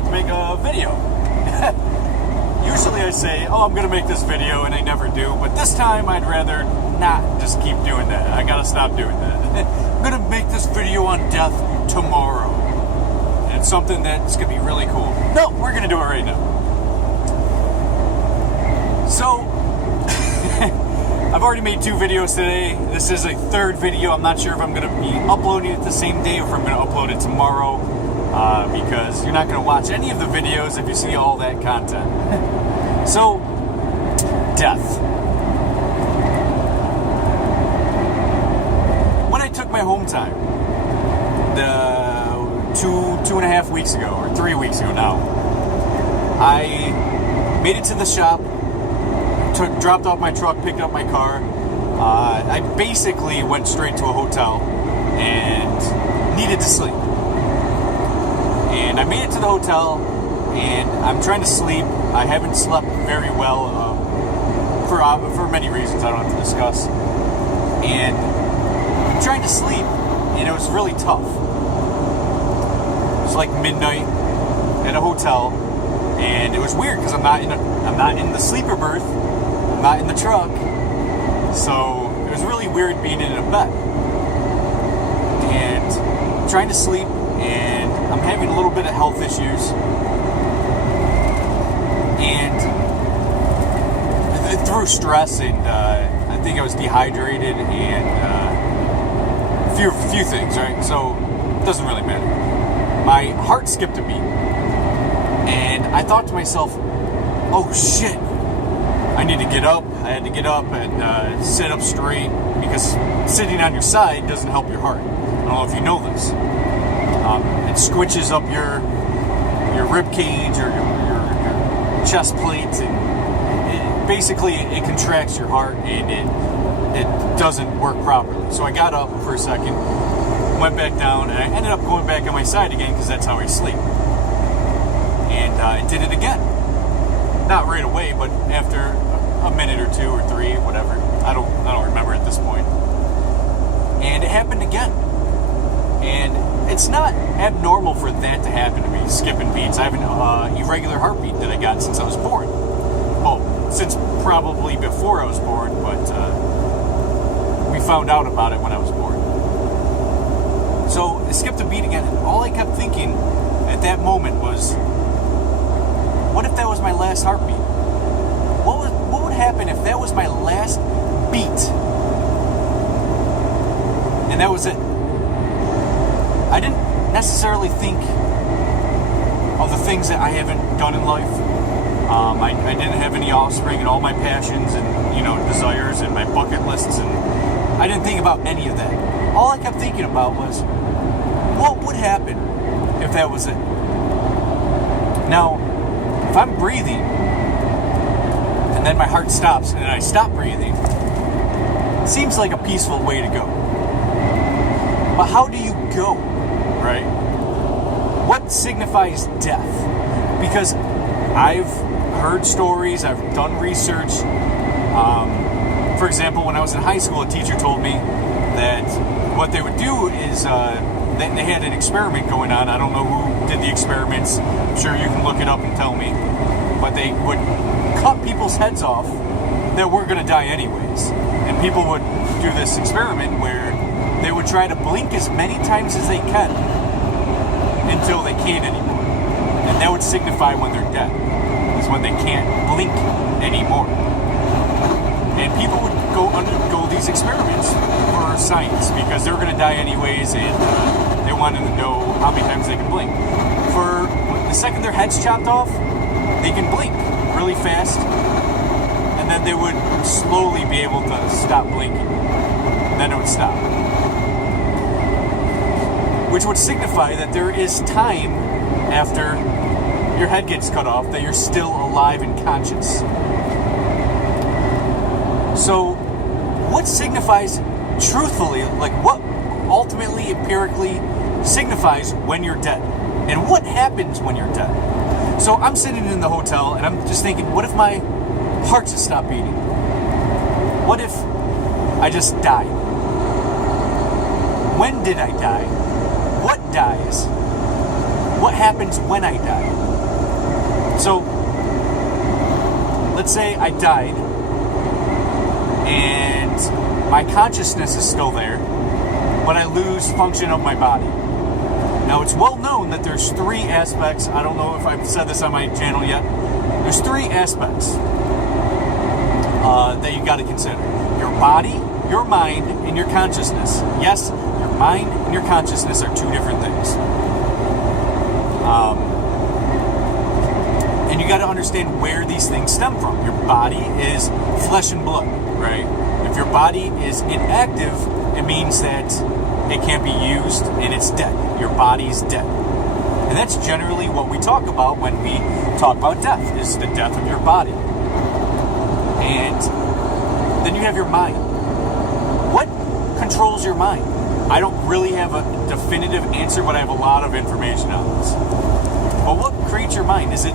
forgot to make a video. Usually I say, oh, I'm going to make this video, and I never do. But this time I'd rather not just keep doing that. I got to stop doing that. I'm going to make this video on death tomorrow. And it's something that's going to be really cool. No, we're going to do it right now. So, I've already made 2 videos today. This is a 3rd video. I'm not sure if I'm going to be uploading it the same day or if I'm going to upload it tomorrow. Because you're not going to watch any of the videos if you see all that content. So, death. When I took my home time, two and a half weeks ago, or 3 weeks ago now, I made it to the shop, dropped off my truck, picked up my car. I basically went straight to a hotel and needed to sleep. And I made it to the hotel, and I'm trying to sleep. I haven't slept very well for many reasons I don't have to discuss. And I'm trying to sleep, and it was really tough. It was like midnight at a hotel, and it was weird because I'm not in the sleeper berth. I'm not in the truck, so it was really weird being in a bed and trying to sleep. And I'm having a little bit of health issues, and through stress, and I think I was dehydrated, and a few things, right? So it doesn't really matter. My heart skipped a beat, and I thought to myself, oh shit, I need to get up. I had to get up and sit up straight, because sitting on your side doesn't help your heart. I don't know if you know this. It squishes up your rib cage or your chest plates, and it contracts your heart, and it doesn't work properly. So I got up for a second, went back down, and I ended up going back on my side again because that's how I sleep. And I did it again. Not right away, but after a minute or 2 or 3, whatever. I don't remember at this point. And it happened again. And it's not abnormal for that to happen to me, skipping beats. I have an irregular heartbeat that I got since I was born. Well, since probably before I was born, but we found out about it when I was born. So I skipped a beat again, and all I kept thinking at that moment was, what if that was my last heartbeat? What would happen if that was my last beat? And that was it. I didn't necessarily think of the things that I haven't done in life. I didn't have any offspring and all my passions and, desires and my bucket lists, and I didn't think about any of that. All I kept thinking about was, what would happen if that was it? Now, if I'm breathing and then my heart stops and I stop breathing, it seems like a peaceful way to go. But how do you go? Right? What signifies death? Because I've heard stories, I've done research. For example, when I was in high school, a teacher told me that what they would do is they had an experiment going on. I don't know who did the experiments. I'm sure you can look it up and tell me. But they would cut people's heads off that were going to die anyways. And people would do this experiment where they would try to blink as many times as they can until they can't anymore. And that would signify when they're dead, is when they can't blink anymore. And people would undergo these experiments for science because they were going to die anyways, and they wanted to know how many times they can blink. For the second their head's chopped off, they can blink really fast, and then they would slowly be able to stop blinking. And then it would stop. Which would signify that there is time after your head gets cut off, that you're still alive and conscious. So, what signifies truthfully, like what ultimately, empirically signifies when you're dead? And what happens when you're dead? So I'm sitting in the hotel and I'm just thinking, what if my heart just stopped beating? What if I just died? When did I die? What dies? what happens when I die? So, let's say I died and my consciousness is still there, but I lose function of my body. Now, it's well known that there's 3 aspects. I don't know if I've said this on my channel yet. There's 3 aspects that you got to consider. Your body, your mind, and your consciousness. Yes, your mind and your consciousness are 2 different things. And you got to understand where these things stem from. Your body is flesh and blood, right? If your body is inactive, it means that it can't be used and it's dead. Your body's dead. And that's generally what we talk about when we talk about death, is the death of your body. And then you have your mind. What controls your mind? I don't really have a definitive answer, but I have a lot of information on this. But what creates your mind? Is it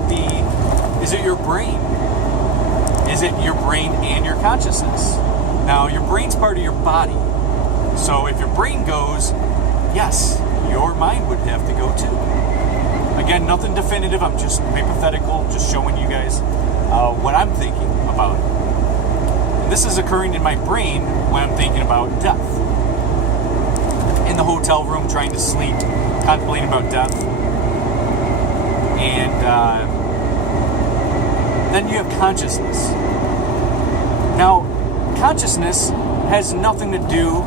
your brain? Is it your brain and your consciousness? Now, your brain's part of your body. So if your brain goes, yes, your mind would have to go too. Again, nothing definitive. I'm just hypothetical, just showing you guys what I'm thinking about it. And this is occurring in my brain when I'm thinking about death. In the hotel room, trying to sleep, contemplating about death. And then you have consciousness. Now, consciousness has nothing to do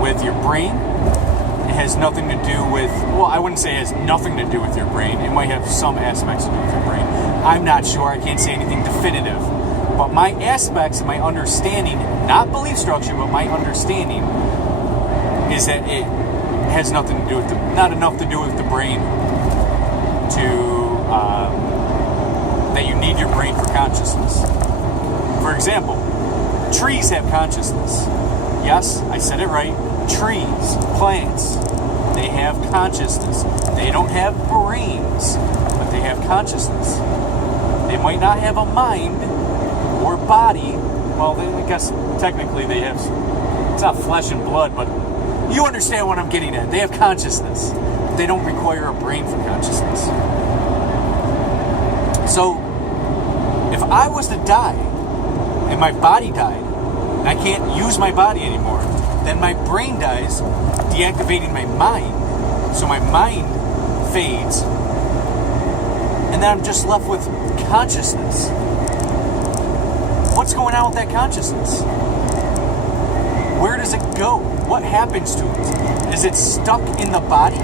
with your brain. It has nothing to do with, well, I wouldn't say it has nothing to do with your brain. It might have some aspects to do with your brain. I'm not sure. I can't say anything definitive. But my aspects, my understanding, not belief structure, but my understanding is that it has nothing to do with not enough to do with the brain that you need your brain for consciousness. For example, trees have consciousness. Yes, I said it right. Trees, plants, they have consciousness. They don't have brains, but they have consciousness. They might not have a mind or body. Well, I guess technically they have, it's not flesh and blood, but you understand what I'm getting at. They have consciousness. They don't require a brain for consciousness. So, if I was to die, and my body died, and I can't use my body anymore, then my brain dies, deactivating my mind. So my mind fades, and then I'm just left with consciousness. What's going on with that consciousness? Where does it go? What happens to it? Is it stuck in the body?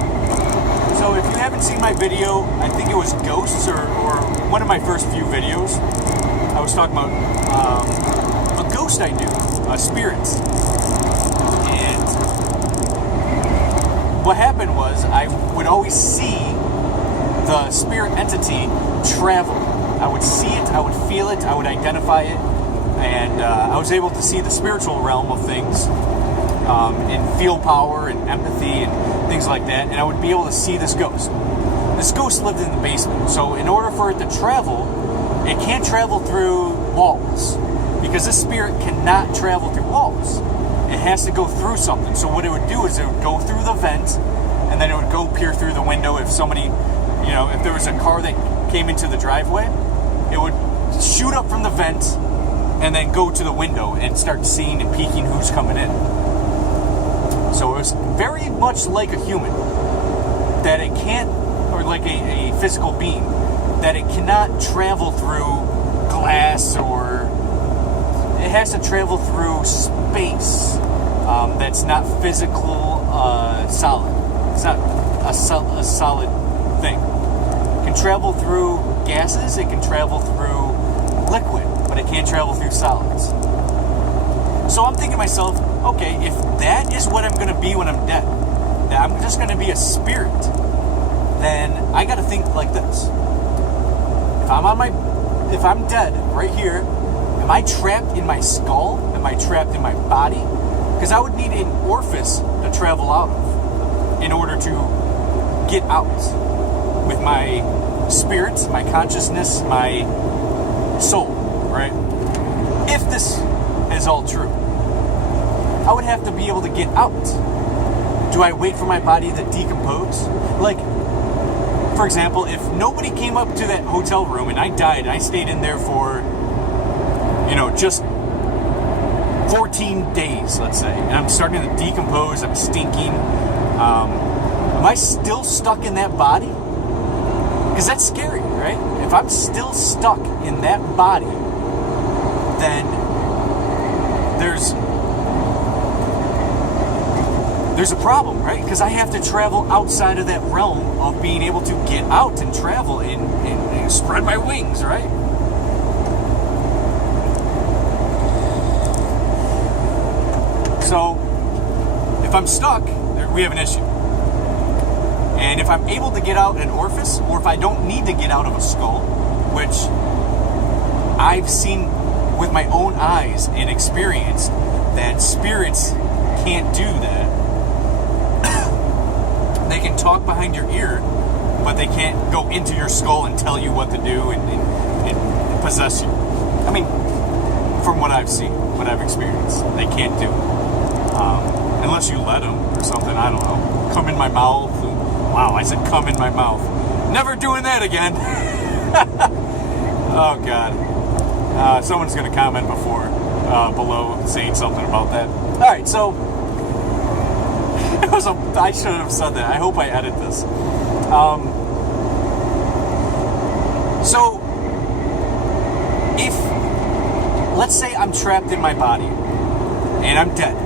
So if you haven't seen my video, I think it was Ghosts, or one of my first few videos, I was talking about a ghost I knew, spirits. And what happened was I would always see the spirit entity travel. I would see it, I would feel it, I would identify it, and I was able to see the spiritual realm of things, and feel power and empathy and things like that, and I would be able to see this ghost. This ghost lived in the basement, so in order for it to travel, it can't travel through walls, because this spirit cannot travel through walls. It has to go through something. So what it would do is it would go through the vent, and then it would go peer through the window. If somebody, if there was a car that came into the driveway, it would shoot up from the vent and then go to the window and start seeing and peeking who's coming in. So it was very much like a human, that it can't, or like a physical being, that it cannot travel through glass, or it has to travel through space that's not physical, solid. It's not a solid thing. It can travel through gases, it can travel through liquid, but it can't travel through solids. So I'm thinking to myself, okay, if that is what I'm going to be when I'm dead, that I'm just going to be a spirit, then I got to think like this. If I'm dead right here, am I trapped in my skull? Am I trapped in my body? Because I would need an orifice to travel out of in order to get out with my spirit, my consciousness, my soul, right? If this is all true, I would have to be able to get out. Do I wait for my body to decompose? Like, for example, if nobody came up to that hotel room and I died, I stayed in there for, just 14 days, let's say, and I'm starting to decompose, I'm stinking, am I still stuck in that body? Because that's scary, right? If I'm still stuck in that body, then there's a problem, right? Because I have to travel outside of that realm of being able to get out and travel and spread my wings, right? So, if I'm stuck, we have an issue. And if I'm able to get out an orifice, or if I don't need to get out of a skull, which I've seen with my own eyes and experienced that spirits can't do that. They can talk behind your ear, but they can't go into your skull and tell you what to do and possess you. I mean, from what I've seen, what I've experienced, they can't do it. Unless you let them or something, I don't know. Come in my mouth. Wow, I said come in my mouth. Never doing that again. Oh, God. Someone's going to comment below saying something about that. All right, so I should have said that. I hope I edit this. So, if, let's say I'm trapped in my body and I'm dead,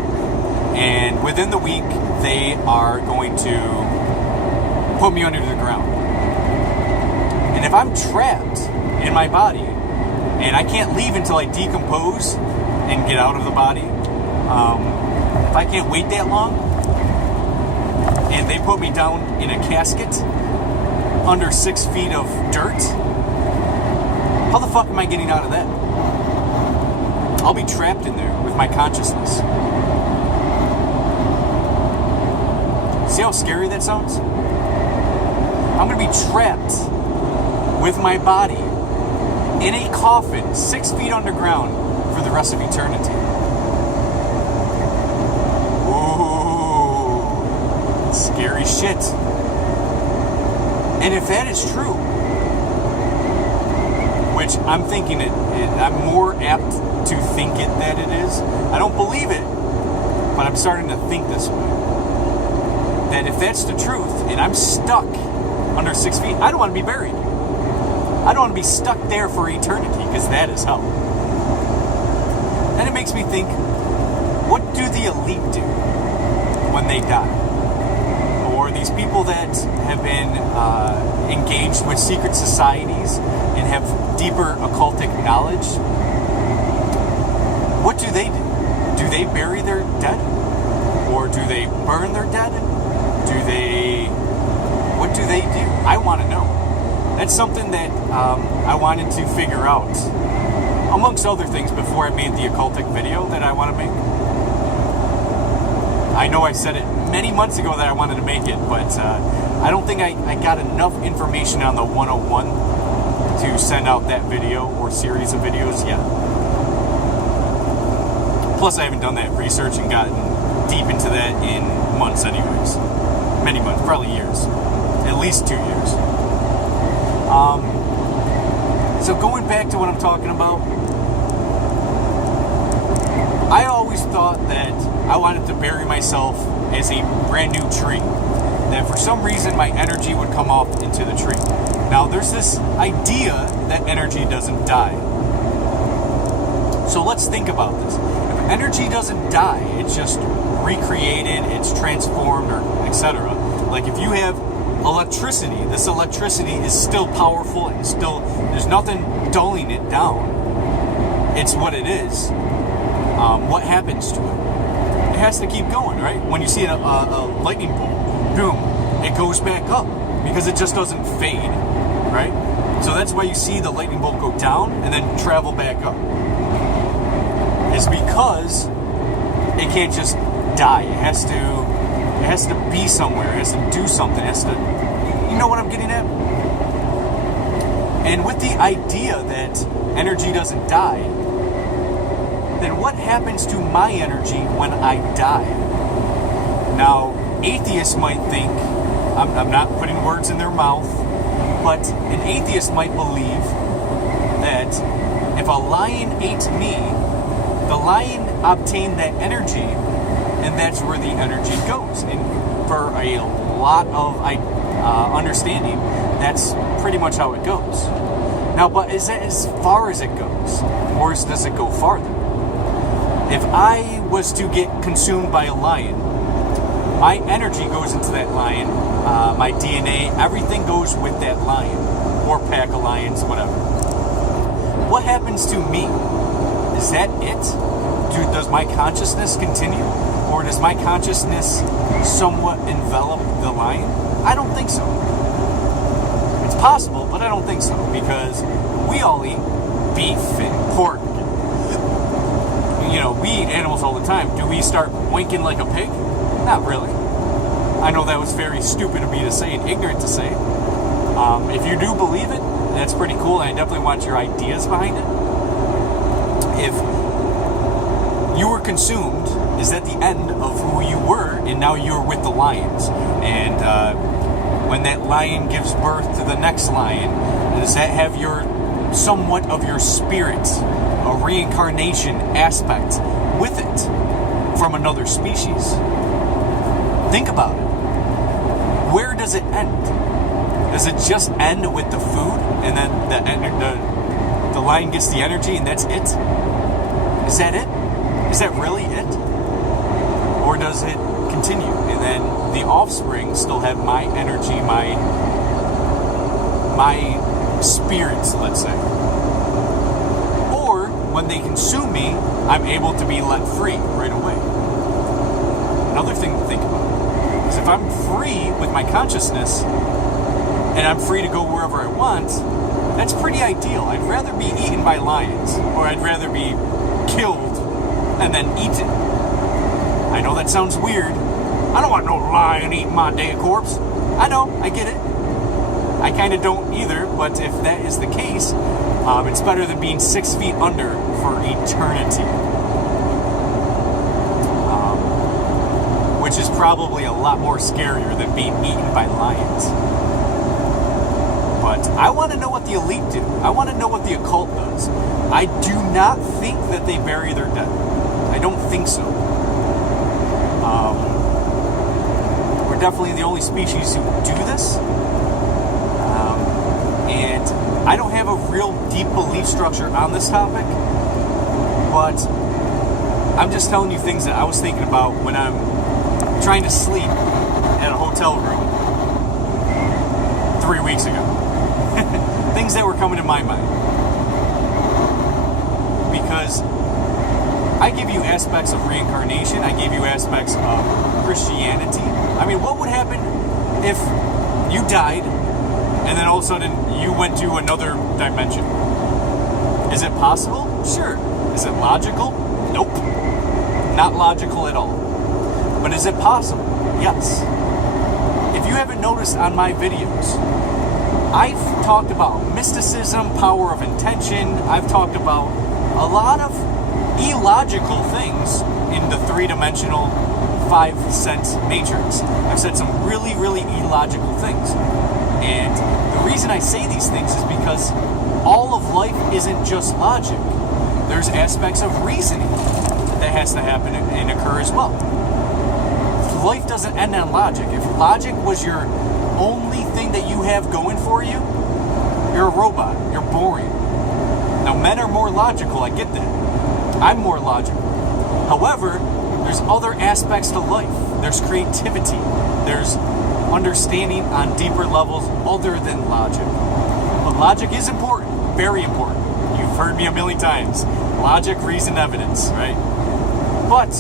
and within the week they are going to put me under the ground. And if I'm trapped in my body and I can't leave until I decompose and get out of the body, if I can't wait that long and they put me down in a casket under 6 feet of dirt, how the fuck am I getting out of that? I'll be trapped in there with my consciousness. See how scary that sounds? I'm going to be trapped with my body in a coffin 6 feet underground for the rest of eternity. Ooh, scary shit. And if that is true, which I'm thinking I'm more apt to think that it is. I don't believe it, but I'm starting to think this way. That if that's the truth, and I'm stuck under 6 feet, I don't want to be buried. I don't want to be stuck there for eternity, because that is hell. Then it makes me think, what do the elite do when they die? Or these people that have been engaged with secret societies and have deeper occultic knowledge, what do they do? Do they bury their dead? Or do they burn their dead? What do they do? I want to know. That's something that I wanted to figure out, amongst other things, before I made the occultic video that I want to make. I know I said it many months ago that I wanted to make it, but I don't think I got enough information on the 101 to send out that video or series of videos yet. Plus, I haven't done that research and gotten deep into that in months anyways. Many months, probably years. At least 2 years. So going back to what I'm talking about, I always thought that I wanted to bury myself as a brand new tree. That for some reason my energy would come off into the tree. Now there's this idea that energy doesn't die. So let's think about this. If energy doesn't die, it's just recreated, it's transformed, or etc. Like if you have electricity, this electricity is still powerful and still, there's nothing dulling it down. It's what it is. What happens to it? It has to keep going, right? When you see a lightning bolt, boom, it goes back up because it just doesn't fade, right? So that's why you see the lightning bolt go down and then travel back up. It's because it can't just die. It has to be somewhere. It has to do something. It has to, you know what I'm getting at? And with the idea that energy doesn't die, then what happens to my energy when I die? Now, atheists might think, I'm not putting words in their mouth, But an atheist might believe that if a lion ate me, the lion obtained that energy, and that's where the energy goes. And for a lot of understanding, that's pretty much how it goes. Now, but is that as far as it goes? Or does it go farther? If I was to get consumed by a lion, my energy goes into that lion, my DNA, everything goes with that lion, or pack of lions, whatever. What happens to me? Is that it? Does my consciousness continue? Or does my consciousness somewhat envelop the lion? I don't think so. It's possible, but I don't think so, because we all eat beef and pork. We eat animals all the time. Do we start winking like a pig? Not really. I know that was very stupid of me to say and ignorant to say. If you do believe it, that's pretty cool, and I definitely want your ideas behind it. If you were consumed, is that the end of who you were, and now you're with the lions? And when that lion gives birth to the next lion, does that have somewhat of your spirit, a reincarnation aspect with it from another species? Think about it. Where does it end? Does it just end with the food, and then the lion gets the energy, and that's it? Is that it? Is that really it? Or does it continue, and then the offspring still have my energy, my spirits, let's say? Or when they consume me, I'm able to be let free right away. Another thing to think about is if I'm free with my consciousness and I'm free to go wherever I want, that's pretty ideal. I'd rather be eaten by lions, or I'd rather be killed and then eaten. I know that sounds weird. I don't want no lion eating my dead corpse. I know, I get it. I kind of don't either, but if that is the case, it's better than being 6 feet under for eternity. Which is probably a lot more scarier than being eaten by lions. But I want to know what the elite do. I want to know what the occult does. I do not think that they bury their dead. I don't think so. We're definitely the only species who do this. And I don't have a real deep belief structure on this topic, but I'm just telling you things that I was thinking about when I'm trying to sleep at a hotel room 3 weeks ago. Things that were coming to my mind. Because I give you aspects of reincarnation, I gave you aspects of Christianity. I mean, what would happen if you died and then all of a sudden you went to another dimension? Is it possible? Sure. Is it logical? Nope. Not logical at all. But is it possible? Yes. If you haven't noticed on my videos, I've talked about mysticism, power of intention. I've talked about a lot of illogical things in the three-dimensional 5-sense matrix. I've said some really, really illogical things. And the reason I say these things is because all of life isn't just logic. There's aspects of reasoning that has to happen and occur as well. Life doesn't end on logic. If logic was your only thing that you have going for you, you're a robot. You're boring. Now, men are more logical. I get that. I'm more logical. However, there's other aspects to life. There's creativity. There's understanding on deeper levels other than logic. But logic is important. Very important. You've heard me a million times. Logic, reason, evidence, right? But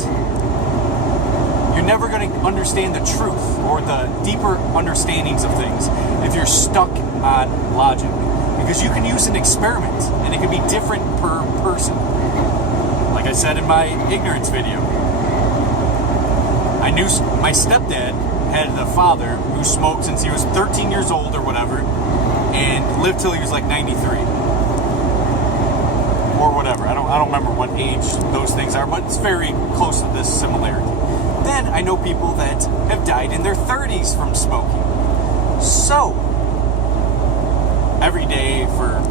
you're never going to understand the truth or the deeper understandings of things if you're stuck on logic. Because you can use an experiment, and it can be different per person. Like I said in my ignorance video, I knew my stepdad had a father who smoked since he was 13 years old or whatever, and lived till he was like 93. Or whatever. I don't remember what age those things are, but it's very close to this similarity. Then I know people that have died in their 30s from smoking. So,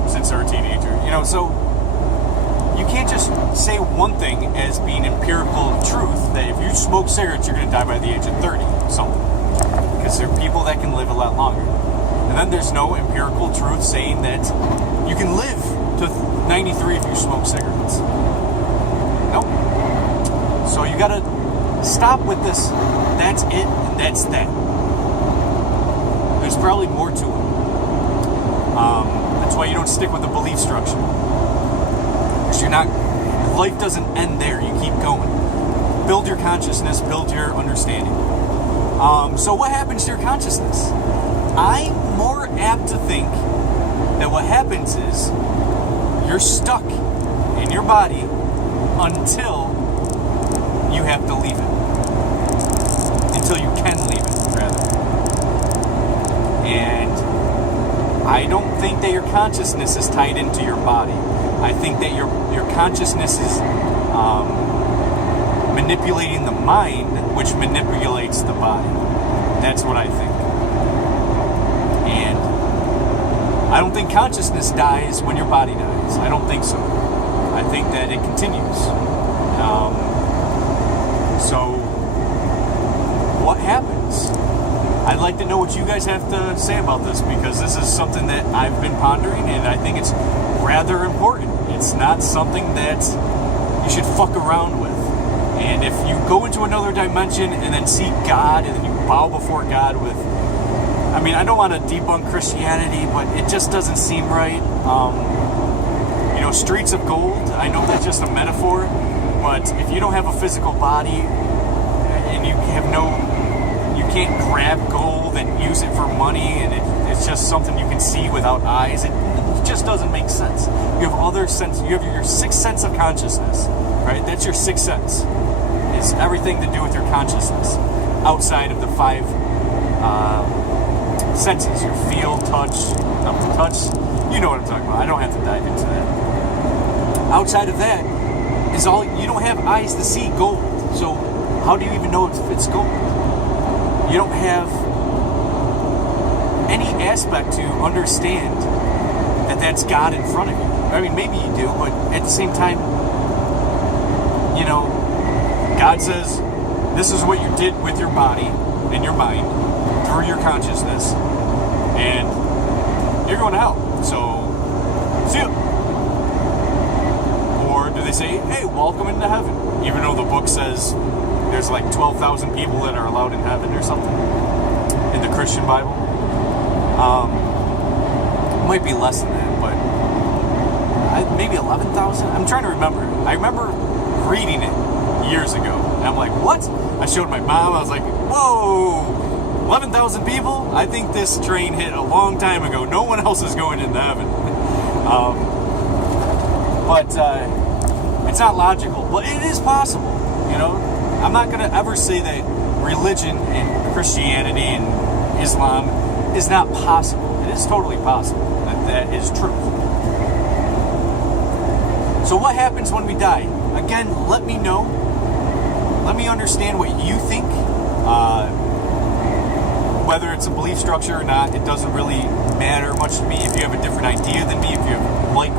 since they're a teenager. So you can't just say one thing as being empirical truth, that if you smoke cigarettes, you're going to die by the age of 30 or something. Because there are people that can live a lot longer. And then there's no empirical truth saying that you can live to 93 if you smoke cigarettes. Nope. So you got to stop with this, that's it, and that's that. There's probably more to it. That's why you don't stick with the belief structure. Because life doesn't end there. You keep going. Build your consciousness, build your understanding. So what happens to your consciousness? I'm more apt to think that what happens is you're stuck in your body until you have to leave it. Until you can leave it, rather. And I don't think that your consciousness is tied into your body. I think that your consciousness is manipulating the mind, which manipulates the body. That's what I think. And I don't think consciousness dies when your body dies. I don't think so. I think that it continues. So, what happens? I'd like to know what you guys have to say about this, because this is something that I've been pondering, and I think it's rather important. It's not something that you should fuck around with. And if you go into another dimension and then see God, and then you bow before God with... I don't want to debunk Christianity, but it just doesn't seem right. Streets of gold, I know that's just a metaphor, but if you don't have a physical body, and you can't grab gold and use it for money, and it's just something you can see without eyes, it just doesn't make sense. You have other sense. You have your sixth sense of consciousness, right? That's your sixth sense. It's everything to do with your consciousness, outside of the five senses: your feel, touch, You know what I'm talking about. I don't have to dive into that. Outside of that is all. You don't have eyes to see gold, so how do you even know if it's gold? You don't have any aspect to understand that that's God in front of you. Maybe you do, but at the same time, God says, this is what you did with your body and your mind through your consciousness, and you're going to hell. So, see ya. Or do they say, hey, welcome into heaven? Even though the book says there's like 12,000 people that are allowed in heaven or something in the Christian Bible. Might be less than that, but maybe 11,000? I'm trying to remember. I remember reading it years ago, and I'm like, what? I showed my mom. I was like, whoa, 11,000 people? I think this train hit a long time ago. No one else is going into heaven. But it's not logical. But it is possible, I'm not going to ever say that religion and Christianity and Islam is not possible. It is totally possible. That is true. So what happens when we die? Again, let me know. Let me understand what you think. Whether it's a belief structure or not, it doesn't really matter much to me. If you have a different idea than me, if you have like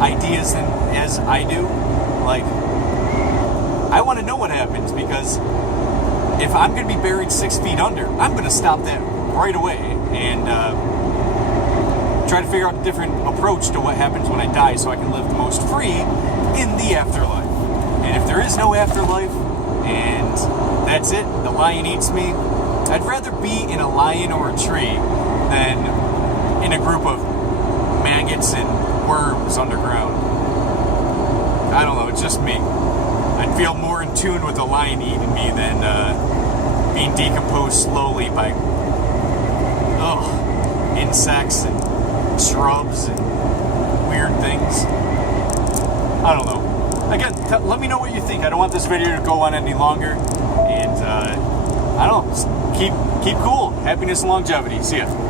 ideas as I do, I want to know what happens, because if I'm going to be buried 6 feet under, I'm going to stop that right away and try to figure out a different approach to what happens when I die, so I can live the most free in the afterlife. And if there is no afterlife and that's it, the lion eats me, I'd rather be in a lion or a tree than in a group of maggots and worms underground. I don't know, it's just me. I'd feel more in tune with the lion eating me than being decomposed slowly by insects and shrubs and weird things. I don't know. Again, let me know what you think. I don't want this video to go on any longer. And I don't know. Keep cool. Happiness and longevity. See ya.